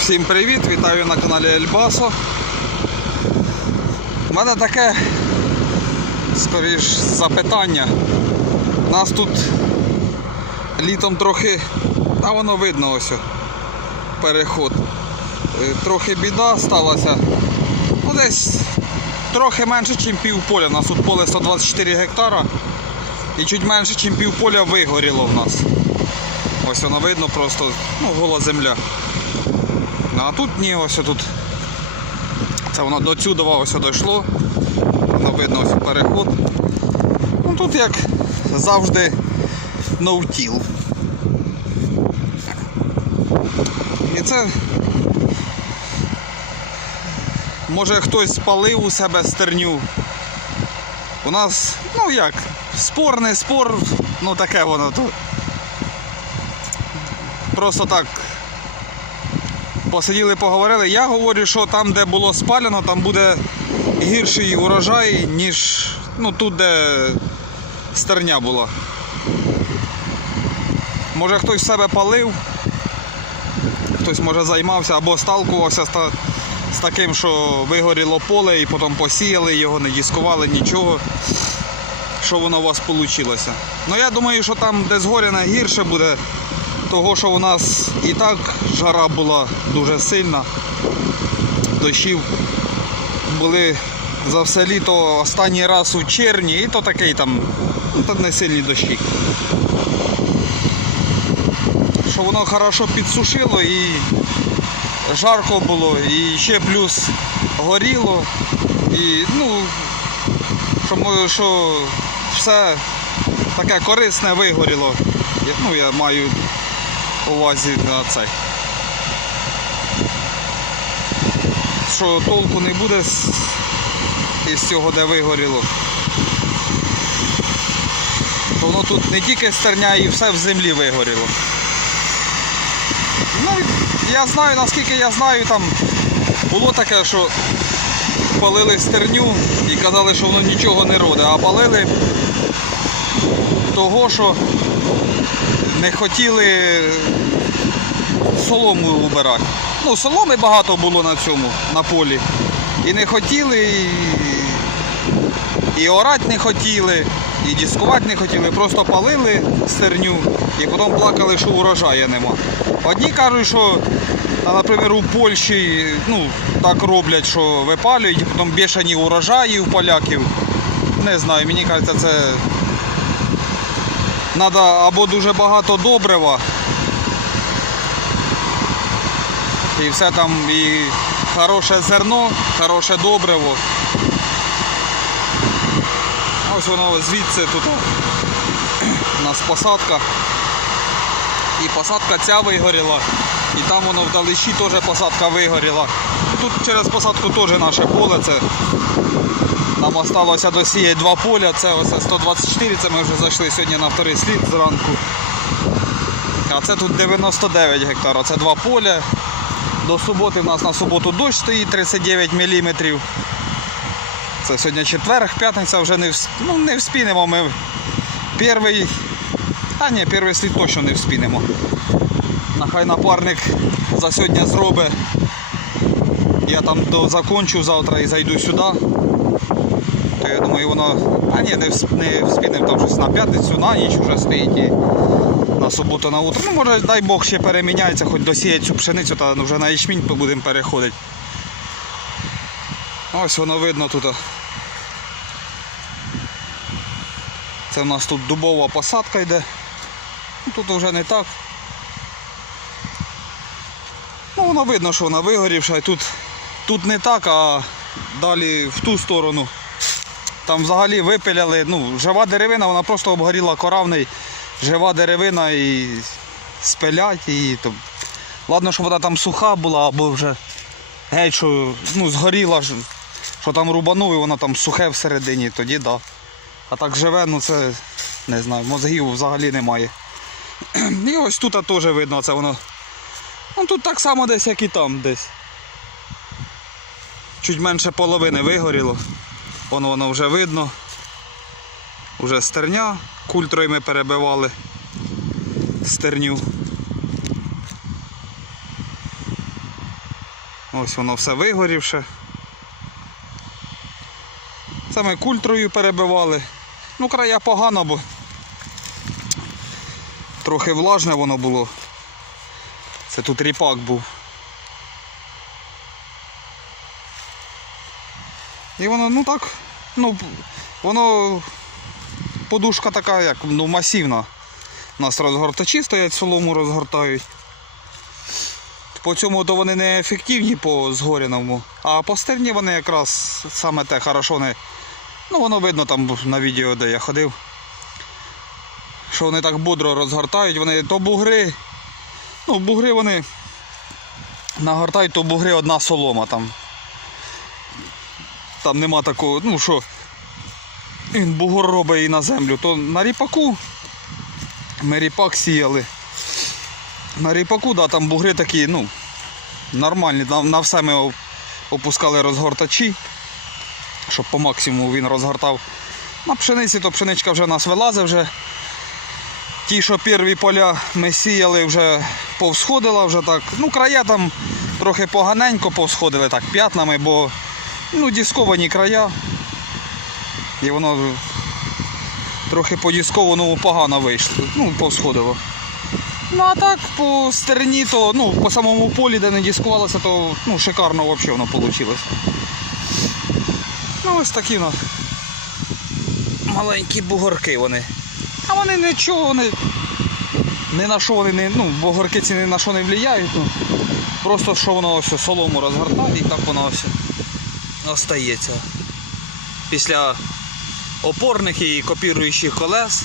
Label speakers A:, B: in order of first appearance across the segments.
A: Всім привіт, вітаю на каналі Ельбасо. У мене таке скоріш запитання. Нас тут літом трохи, та воно видно ось переход. Е, Трохи біда сталася. Ну, десь трохи менше, ніж пів поля. У нас тут поле 124 гектара і чуть менше, ніж пів поля вигоріло в нас. Ось воно видно просто, ну, гола земля. Ну, а тут ні, ось тут. Це воно до цюдова ось дійшло. Воно видно ось переход. Ну тут як завжди ноутіл. І це може хтось спалив у себе стерню. У нас, ну як, спор, не спор, ну таке воно тут. Просто так посиділи, поговорили. Я говорю, що там, де було спалено, там буде гірший урожай, ніж ну, тут, де стерня була. Може хтось в себе палив, хтось може займався або сталкувався з, та- з таким, що вигоріло поле і потім посіяли його, не дискували нічого. Що воно у вас вийшло. Ну я думаю, що там, де згоряне, гірше буде, того, що у нас і так жара була дуже сильна. Дощів були за все літо останній раз у червні, і то такий там, ну, то не сильні дощі. Що воно хорошо підсушило і жарко було, і ще плюс горіло. І ну, що, що все таке корисне вигоріло. Ну, я маю увазі на цей. Що толку не буде із цього, де вигоріло. Воно тут не тільки стерня і все в землі вигоріло. Ну, я знаю, наскільки я знаю, там було таке, що палили стерню і казали, що воно нічого не роде, а палили того, що не хотіли солому убирати. Ну, соломи багато було на цьому, на полі. І не хотіли, і, орати не хотіли, і дискувати не хотіли, просто палили стерню і потім плакали, що урожаю нема. Одні кажуть, що, наприклад, у Польщі ну, так роблять, що випалюють, і потім бішані урожаї у поляків. Не знаю, мені кажеться, це треба або дуже багато добрива. І все там і хороше зерно, хороше добриво. Ось воно звідси тут у нас посадка. І посадка ця вигоріла. І там воно вдалечі теж посадка вигоріла. Тут через посадку теж наше поле. Це нам залишилося досіяти два поля. Це ось 124, це ми вже зайшли сьогодні на вторий слід зранку. А це тут 99 гектар, це два поля. До суботи в нас на суботу дощ стоїть 39 мм. Це сьогодні четверг, п'ятниця вже не, ну, не вспінемо ми. Перший. Та ні, перший слід точно не вспінемо. Нехай напарник за сьогодні зробить. Я там закончу завтра і зайду сюди. То я думаю, воно. А ні, не, не вспінемо там щось на п'ятницю, на ніч вже стоїть. І на суботу на утро. Ну, може, дай Бог ще переміняється, хоч досіє цю пшеницю, та вже на ячмінь будемо переходити. Ось воно видно тут. Це в нас тут дубова посадка йде. Ну, Тут вже не так. Ну, воно видно, що вона вигорівша, і тут, тут не так, а далі в ту сторону. Там взагалі випиляли, ну, жива деревина, вона просто обгоріла коравний, жива деревина і спилять її. То... Ладно, що вона там суха була, або вже геть, що ну, згоріла, що там рубанув і воно там сухе всередині, тоді да. А так живе, ну це не знаю, мозгів взагалі немає. І ось тут теж видно, це воно. Ну тут так само десь, як і там десь. Чуть менше половини вигоріло. Воно воно вже видно. Уже стерня. Культрою ми перебивали стерню. Ось воно все вигорівше. Це ми культрою перебивали. Ну, края погано, бо трохи влажне воно було. Це тут ріпак був. І воно, ну так, ну, воно подушка така, як ну, масивна. У нас розгортачі стоять, солому розгортають. По цьому то вони не ефективні по згоряному, а по стерні вони якраз саме те хорошо не. Ну воно видно там на відео, де я ходив. Що вони так бодро розгортають, вони то бугри. Ну, бугри вони нагортають, то бугри одна солома там. Там нема такого, ну що він бугор робить і на землю, то на ріпаку ми ріпак сіяли. На ріпаку, да, там бугри такі, ну, нормальні. На, на все ми опускали розгортачі, щоб по максимуму він розгортав. На пшениці, то пшеничка вже нас вилазить вже. Ті, що перві поля ми сіяли, вже повсходила вже так. Ну, края там трохи поганенько повсходили так п'ятнами, бо ну, дисковані края. І воно трохи по дискованому погано вийшло. Ну, повсходило. Ну а так по стерні, то ну, по самому полі, де не дискувалося, то ну, шикарно взагалі воно вийшло. Ну ось такі в нас маленькі бугорки вони. А вони нічого, вони ні на що вони не. Ну, бугорки ці ні на що не впливають. Ну, просто що воно ось солому розгортає і так воно ось остається. Після опорних і копіруючих колес.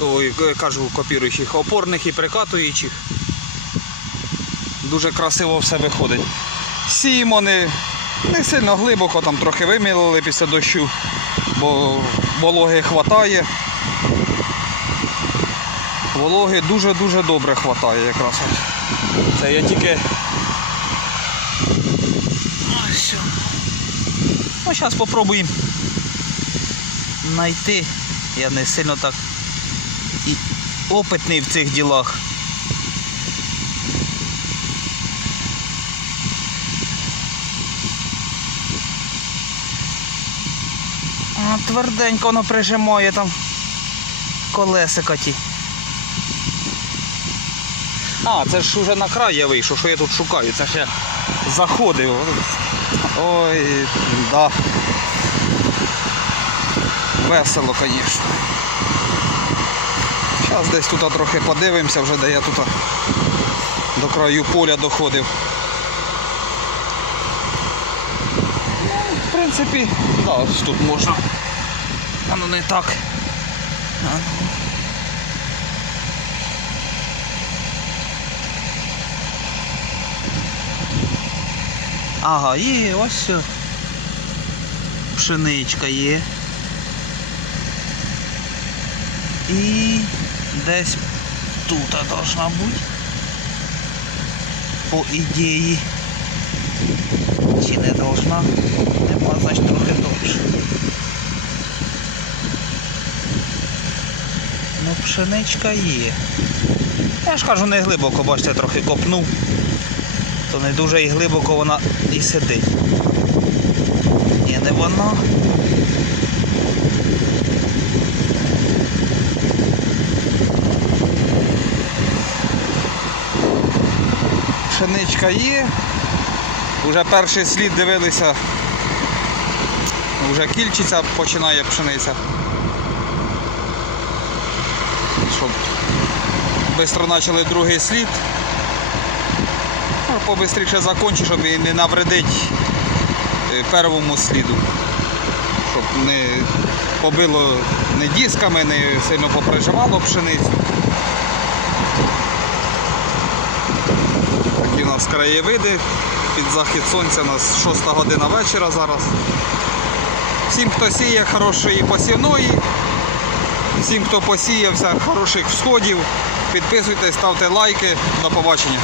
A: Ой, кажу копіруючих, опорних і прикатуючих. Дуже красиво все виходить. Сіємо не, не сильно глибоко, там трохи вимілили після дощу, бо вологи хватає. Вологи дуже-дуже добре хватає якраз. Це я тільки. Ось. Ну, зараз спробуємо знайти. Я не сильно так і опитний в цих ділах. Тверденько воно прижимає там колесика ті. А, це ж уже на край я вийшов, що я тут шукаю, це я заходив. Ой, да. Весело, звісно. Зараз десь тут трохи подивимося, вже де я тут до краю поля доходив. Ну, в принципі, да, тут можна. А ну не так. А. Ага, є, ось все. Пшеничка є. І десь тут должна бути. По ідеї. Чи не должна? Нема, значить трохи довше. Ну, пшеничка є. Я ж кажу, не глибоко, бачите, трохи копнув. То не дуже і глибоко вона і сидить. Ні, не вона. Пшеничка є. Уже перший слід дивилися. Вже кільчиця починає пшениця. Щоб швидко почали другий слід. Ну, побистріше закончу, щоб не навредить е, первому сліду. Щоб не побило не дисками, не сильно поприживало пшеницю. Такі у нас краєвиди. Під захід сонця у нас 6 година вечора зараз. Всім, хто сіє хорошої посівної, всім, хто посіявся, хороших всходів, підписуйтесь, ставте лайки. До побачення.